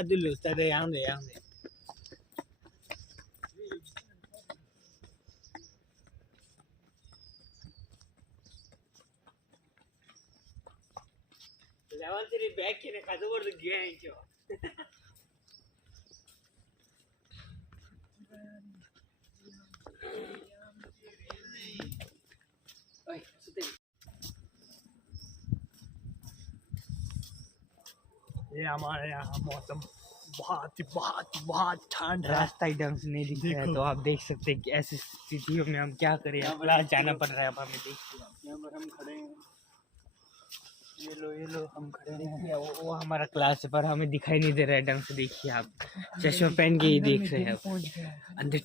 Adul ustad यहाँ दे level 3 back के कदू वर्ड गया है क्यों ये हमारे यहाँ मौसम बहुत ठंड है। रास्ता ही ढंग से नहीं दिख रहा है, तो आप देख सकते हैं कि ऐसी स्थितियों में हम क्या करें, अब क्लास जाना पड़ रहा है। अब हमें देखिए यहाँ पर हम खड़े हैं, ये लो हम खड़े हैं। वो हमारा क्लास है, पर हमें दिखाई नहीं दे रहा है ढंग से। देखिए आप चश्मा पहन के ही देख रहे हैं अंदर।